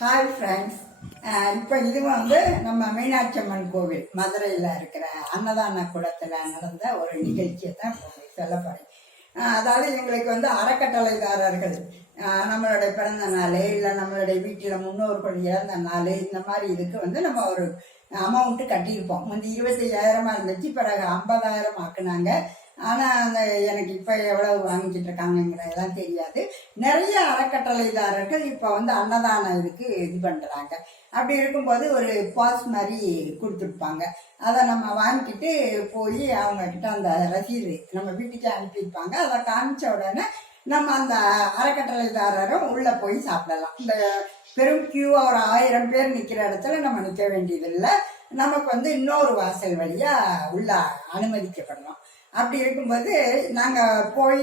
Hi friends. இப்போ இது நம்ம மீனாட்சி அம்மன் கோவில் மதுரையில் இருக்கிற அன்னதான கூடத்தில் நடந்த ஒரு நிகழ்ச்சியை தான் சொல்ல போகிறேன். அதாவது எங்களுக்கு அறக்கட்டளைதாரர்கள் நம்மளுடைய பிறந்த நாள் இல்லை நம்மளுடைய வீட்டில் முன்னோர்கள் இறந்த நாள் இந்த மாதிரி இதுக்கு நம்ம ஒரு அமௌண்ட்டு கட்டியிருப்போம். வந்து 25,000 இருந்துச்சு, பிறகு 50,000 ஆக்குனாங்க. ஆனால் அந்த எனக்கு இப்போ எவ்வளவு வாங்கிட்டு இருக்காங்கிறதெல்லாம் தெரியாது. நிறைய அறக்கட்டளைதாரர்கள் இப்போ அன்னதானம் இதுக்கு இது பண்ணுறாங்க. அப்படி இருக்கும்போது ஒரு பாஸ் மாதிரி கொடுத்துருப்பாங்க. அதை நம்ம வாங்கிட்டு போய் அவங்கக்கிட்ட அந்த ரசீது நம்ம வீட்டுக்கு அனுப்பியிருப்பாங்க. அதை காமிச்ச உடனே நம்ம அந்த அறக்கட்டளைதாரரும் உள்ளே போய் சாப்பிடலாம். இந்த பெரும் கியூ ஒரு 1000 பேர் நிற்கிற இடத்துல நம்ம நிற்க வேண்டியதில்லை. நமக்கு இன்னொரு வாசல் வழியாக உள்ள அனுமதிக்கப்படலாம். அப்படி இருக்கும்போது நாங்கள் போய்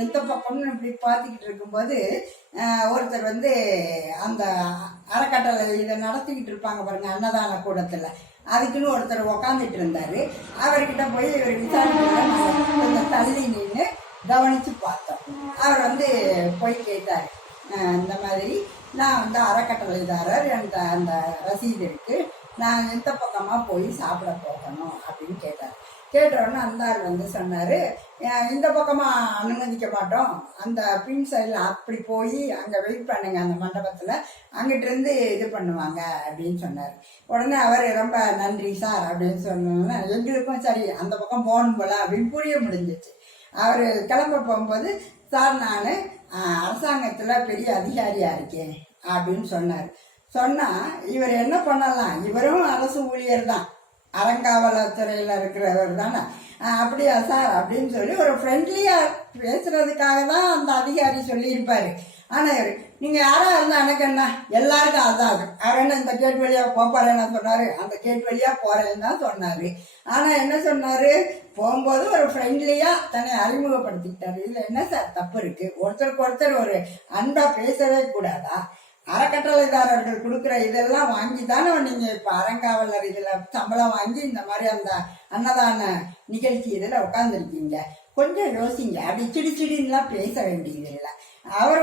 எந்த பக்கம்னு இப்படி பார்த்துக்கிட்டு இருக்கும்போது ஒருத்தர் அந்த அறக்கட்டளை இதை நடத்திக்கிட்டு இருப்பாங்க பாருங்க, அன்னதான கூடத்தில், அதுக்குன்னு ஒருத்தர் உக்காந்துட்டு இருந்தார். அவர்கிட்ட போய் இவர் விசாரிக்க கொஞ்சம் தள்ளி நின்று கவனித்து பார்த்தோம். அவர் போய் கேட்டார், இந்த மாதிரி நான் அறக்கட்டளைதாரர், எனக்கு அந்த ரசீது இருக்குது, நான் எந்த பக்கமாக போய் சாப்பிட போகணும் அப்படின்னு கேட்டார். கேட்டவுடனே அந்த சொன்னார், இந்த பக்கமாக அனுமதிக்க மாட்டோம், அந்த பின் சைடில் அப்படி போய் அங்கே வெயிட் பண்ணுங்க, அந்த மண்டபத்தில் அங்கிட்டிருந்து இது பண்ணுவாங்க அப்படின்னு சொன்னார். உடனே அவர் ரொம்ப நன்றி சார் அப்படின்னு சொன்னோன்னா எங்களுக்கும் சரி அந்த பக்கம் போகணும் போல அப்படின்னு புரிய முடிஞ்சிச்சு. அவர் கிளம்ப போகும்போது, சார் நான் அரசாங்கத்தில் பெரிய அதிகாரியாக இருக்கேன் அப்படின்னு சொன்னார். சொன்னால் இவர் என்ன பண்ணலாம், இவரும் அரசு ஊழியர் தான், அறங்காவலத்துறையில் இருக்கிறவர் தானே, அப்படியா சார் அப்படின்னு சொல்லி ஒரு ஃப்ரெண்ட்லியாக பேசுறதுக்காக தான் அந்த அதிகாரி சொல்லியிருப்பாரு. ஆனால் நீங்கள் யாராக இருந்தால் எனக்கு என்ன, எல்லாருக்கும் அதான், அவர் என்ன இந்த கேட் வழியாக போப்பாருன்னு சொன்னார், அந்த கேட் வழியாக போகிறேன்னு தான் சொன்னார். ஆனால் என்ன சொன்னார், போகும்போது ஒரு ஃப்ரெண்ட்லியாக தன்னை அறிமுகப்படுத்திக்கிட்டாரு. இதில் என்ன சார் தப்பு இருக்குது? ஒருத்தருக்கு ஒருத்தர் ஒரு அன்பாக பேசவே கூடாதா? அறக்கட்டளைதாரர்கள் கொடுக்குற இதெல்லாம் வாங்கி தானே நீங்கள் இப்போ அறங்காவலர் இதில் சம்பளம் வாங்கி இந்த மாதிரி அந்த அன்னதான நிகழ்ச்சி இதில் உட்காந்துருக்கீங்க. கொஞ்சம் யோசிங்க. அப்படி சிடிச்சிடின்லாம் பேச வேண்டியது இல்லை. அவர்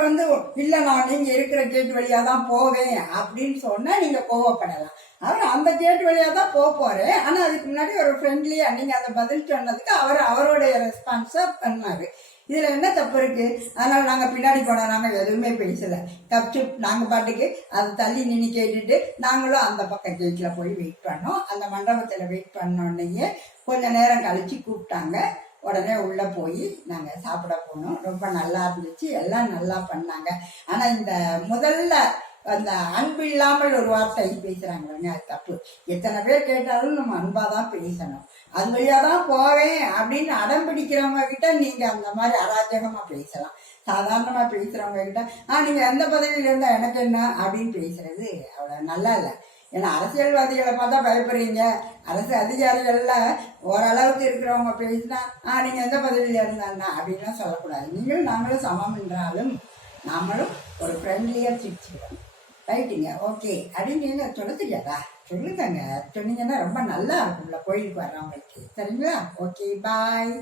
இல்லை நான் நீங்கள் இருக்கிற கேட் வழியாக தான் போவேன் அப்படின்னு சொன்னால் நீங்கள் கோவப்படலாம். அவர் அந்த கேட் வழியாக தான் போகிறேன், ஆனால் அதுக்கு முன்னாடி ஒரு ஃப்ரெண்ட்லியாக நீங்கள் அதை பதில் சொன்னதுக்கு அவருடைய ரெஸ்பான்ஸை பண்ணார். இதில் என்ன தப்பு இருக்குது? அதனால் நாங்கள் பின்னாடி போனோம், நாங்கள் எதுவுமே பேசலை, தப்பிச்சு நாங்கள் பாட்டுக்கு அதை தள்ளி நின்று கேட்டுட்டு நாங்களும் அந்த பக்கம் கேட்டில் போய் வெயிட் பண்ணோம். அந்த மண்டபத்தில் வெயிட் பண்ணோடனேயே கொஞ்சம் நேரம் கழித்து கூப்பிட்டாங்க. உடனே உள்ளே போய் நாங்கள் சாப்பிட போனோம். ரொம்ப நல்லா இருந்துச்சு, எல்லாம் நல்லா பண்ணாங்க. ஆனால் இந்த முதல்ல அந்த அன்பு இல்லாமல் ஒரு வார்த்தை பேசுகிறாங்க, அது தப்பு. எத்தனை பேர் கேட்டாலும் நம்ம அன்பாக தான் பேசணும். அது வழியாக தான் போவேன் அப்படின்னு அடம் பிடிக்கிறவங்க கிட்ட நீங்கள் அந்த மாதிரி அராஜகமாக பேசலாம். சாதாரணமாக பேசுகிறவங்க கிட்ட நீங்கள் எந்த பதவியில் இருந்தால் எனக்கு என்ன அப்படின்னு பேசுறது அவ்வளோ நல்லா இல்லை. ஏன்னா அரசியல்வாதிகளை பார்த்தா பயப்படுறீங்க, அரசு அதிகாரிகளில் ஓரளவுக்கு இருக்கிறவங்க பேசினா நீங்கள் எந்த பதவியில் இருந்தான்னா அப்படின்லாம் சொல்லக்கூடாது. நீங்களும் நாங்களும் சமம் என்றாலும் நாமளும் ஒரு ஃப்ரெண்ட்லியாக சிரிச்சுக்கிறோம். ரைட்டுங்க, ஓகே அப்படின்னு நீங்கள் சொல்ல தெரியாதா? சொல்லுங்க, சொன்னீங்கன்னா ரொம்ப நல்லா இருக்கும்ல கோயிலுக்கு வர்றவங்களுக்கு. சரிங்களா? ஓகே, பாய்.